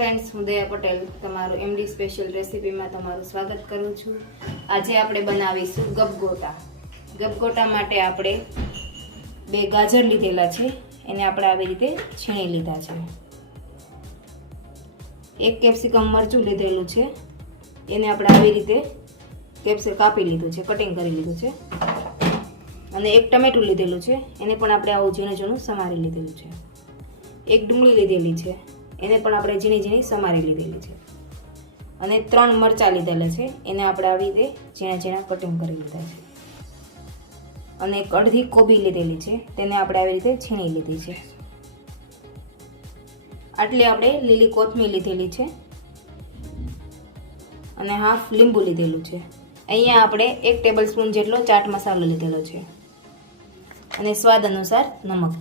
Friends, હું દયા પટેલ તમારું એમડી સ્પેશિયલ રેસીપીમાં તમારું સ્વાગત કરું છું। આજે આપણે બનાવીશું ગબગોટા। ગબગોટા માટે આપણે બે ગાજર લીધેલા છે, એને આપણે આવી રીતે છીણી લીધા છે। એક કેપ્સિકમ મરચું લીધેલું છે, એને આપણે આવી રીતે કાપી લીધું છે, કટિંગ કરી લીધું છે। અને એક ટમેટું લીધેલું છે, એને પણ આપણે આવું ઝીણું ઝીણું સમારી લીધેલું છે। એક ડુંગળી લીધેલી છે, એને પણ આપણે ઝીણી ઝીણી સમારી લીધેલી છે। અને 3 મરચાં લીધેલા છે, એને આપણે આવી રીતે ઝીણા ઝીણા કટિંગ કરી લીધા છે। અને એક અડધી કોબી લીધેલી છે, તેને આપણે આવી રીતે છીણી લીધી છે। આટલી આપણે લીલી કોથમીર લીધેલી છે અને હાફ લીંબુ લીધેલું છે। અહીંયા આપણે 1 ટેબલસ્પૂન જેટલો ચાટ મસાલો લીધેલો છે અને સ્વાદ અનુસાર નમક।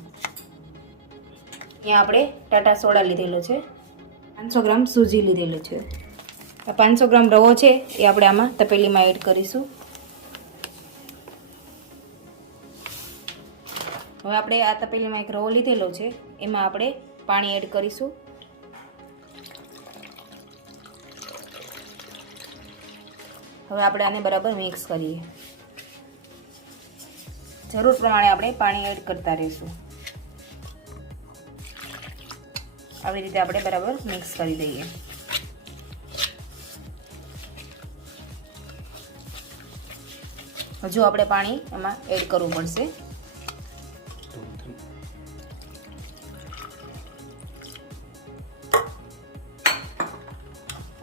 અહીંયા આપણે ટાટા સોડા લીધેલો છે, 500 ગ્રામ સૂજી લીધેલું છે। આ 500 ગ્રામ રવો છે એ આપણે આમાં તપેલીમાં એડ કરીશું। હવે આપણે આ તપેલીમાં એક રવો લીધેલો છે, એમાં આપણે પાણી એડ કરીશું। હવે આપણે આને બરાબર મિક્સ કરીએ। જરૂર પ્રમાણે આપણે પાણી એડ કરતા રહીશું। આવી રીતે આપણે બરાબર મિક્સ કરી દઈએ। હજુ આપણે પાણી એમાં એડ કરવું પડશે।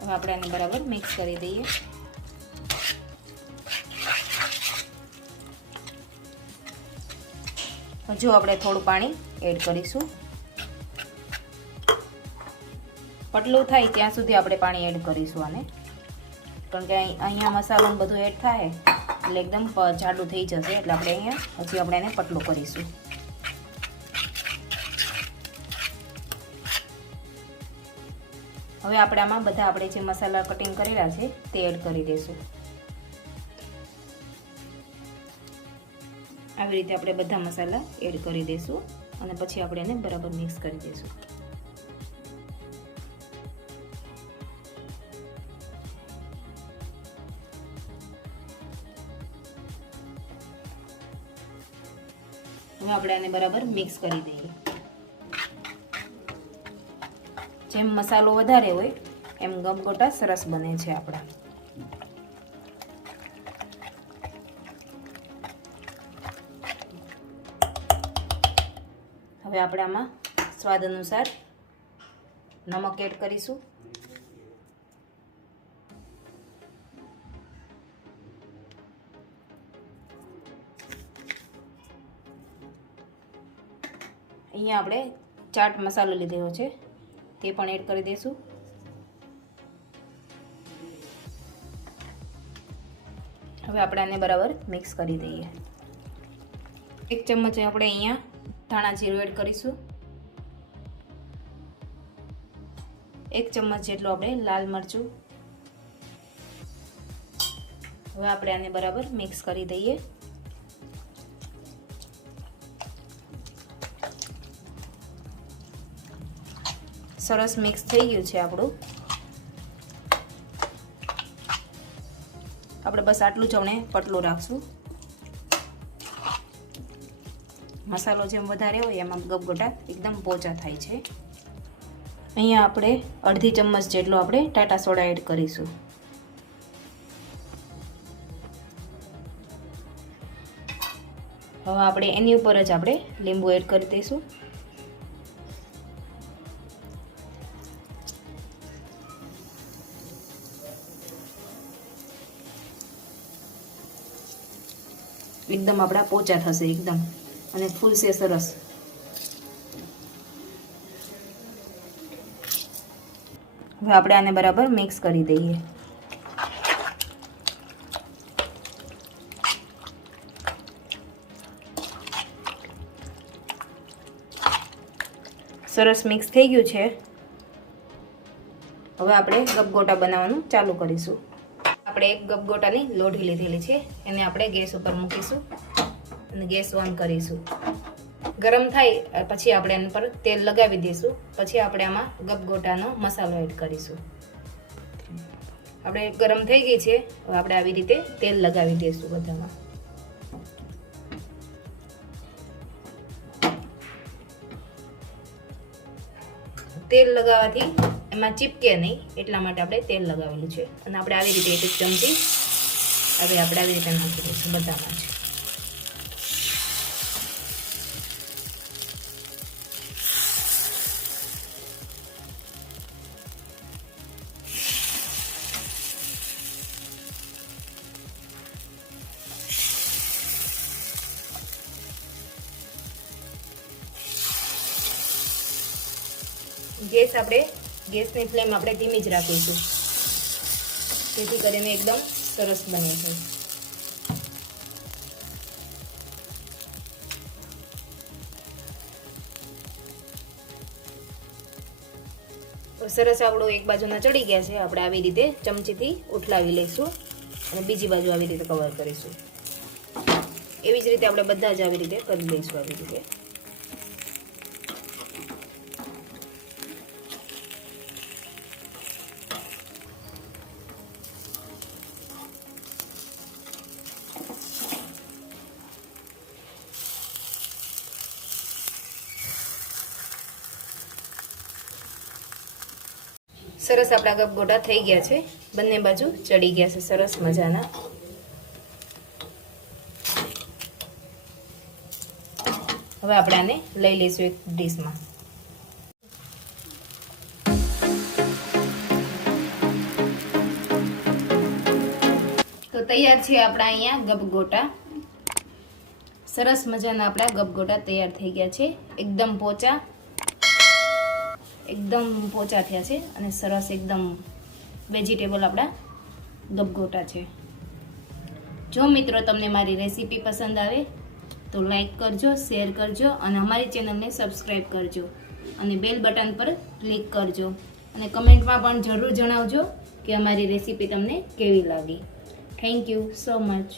હવે આપણે આને બરાબર મિક્સ કરી દઈએ। હજુ આપણે થોડું પાણી એડ કરીશું। પતલું થાય ત્યાં સુધી આપણે પાણી એડ કરીશું આને, કારણ કે અહીંયા મસાલો બધું એડ થાય એટલે એકદમ જાડું થઈ જશે, એટલે આપણે અહીંયા હજી આપણે એને પતલું કરીશું। હવે આપણે આમાં બધા આપણે જે મસાલા કટિંગ કરેલા છે તે એડ કરી દઈશું। આવી રીતે આપણે બધા મસાલા એડ કરી દઈશું અને પછી આપણે એને બરાબર મિક્સ કરી દઈશું। હવે આપણે આને બરાબર મિક્સ કરી દઈએ। જેમ મસાલો વધારે હોય એમ ગબગોટા સરસ બને છે આપણા। હવે આપણે આમાં સ્વાદ અનુસાર નમક એડ કરીશું। અહીંયા આપણે ચાટ મસાલો લીધેલો છે, તે પણ એડ કરી દઈશું। હવે આપણે આને બરાબર મિક્સ કરી દઈએ। 1 ચમચ આપણે અહીંયા ધાણા જીરું એડ કરીશું। 1 ચમચ જેટલું આપણે લાલ મરચું। હવે આપણે આને બરાબર મિક્સ કરી દઈએ। સરસ મિક્સ થઈ ગયું છે આપણું। આપણે બસ આટલું જ આપણે પતલું રાખશું। મસાલો જેમ વધારે હોય એમાં ગબગોટા એકદમ પોચા થાય છે। અહીંયા આપણે અડધી ચમચ જેટલો આપણે ટાટા સોડા એડ કરીશું। હવે આપણે એની ઉપર જ આપણે લીંબુ એડ કરી દઈશું। એકદમ આપણા પોચા થશે એકદમ અને ફૂલશે સરસ। હવે આપણે આને બરાબર મિક્સ કરી દઈએ। સરસ મિક્સ થઈ ગયું છે। હવે આપણે ગબગોટા બનાવવાનું ચાલુ કરીશું। આપણે એક ગબગોટાની લોઢી લીધેલી છે, એને આપણે ગેસ ઉપર મૂકીશું અને ગેસ ઓન કરીશું। ગરમ થાય પછી આપણે એના પર તેલ લગાવી દઈશું. પછી આપણે આમાં ગપગોટાનો મસાલો એડ કરીશું. આપણે ગરમ થઈ ગઈ છે, હવે આપણે આવી રીતે તેલ લગાવી દઈશું બધામાં. તેલ લગાવવાથી એમાં ચીપકે નહીં એટલા માટે આપણે તેલ લગાવેલું છે. અને આપણે આવી રીતે એક ચમચી હવે આપણે આવી રીતે નાખી દઈશું બધામાં જ. ગેસની ફ્લેમ આપણે ધીમી જ રાખીશું, જેથી કરીને એકદમ સરસ બને છે. સરસ આપણું એક બાજુના ચડી ગયા છે. આપણે આવી રીતે ચમચીથી ઉઠલાવી લઈશું અને બીજી બાજુ આવી રીતે કવર કરીશું. એવી જ રીતે આપણે બધા જ આવી રીતે કરી લઈશું. આવી રીતે સરસ આપણા ગપગોટા થઈ ગયા છે. બંને બાજુ ચડી ગયા છે સરસ મજાના. હવે આપણે આને લઈ લઈશું એક ડીશમાં. તો તૈયાર છે આપણા અહીંયા ગપગોટા. સરસ મજાના આપણા ગપગોટા તૈયાર થઈ ગયા છે. એકદમ પોચા થયા છે અને સરસ એકદમ વેજીટેબલ આપણા ગપગોટા છે. જો મિત્રો તમને મારી રેસીપી પસંદ આવે તો લાઈક કરજો, શેર કરજો અને અમારી ચેનલને સબસ્ક્રાઈબ કરજો અને બેલ બટન પર ક્લિક કરજો અને કમેન્ટમાં પણ જરૂર જણાવજો કે અમારી રેસીપી તમને કેવી લાગી. Thank you so much.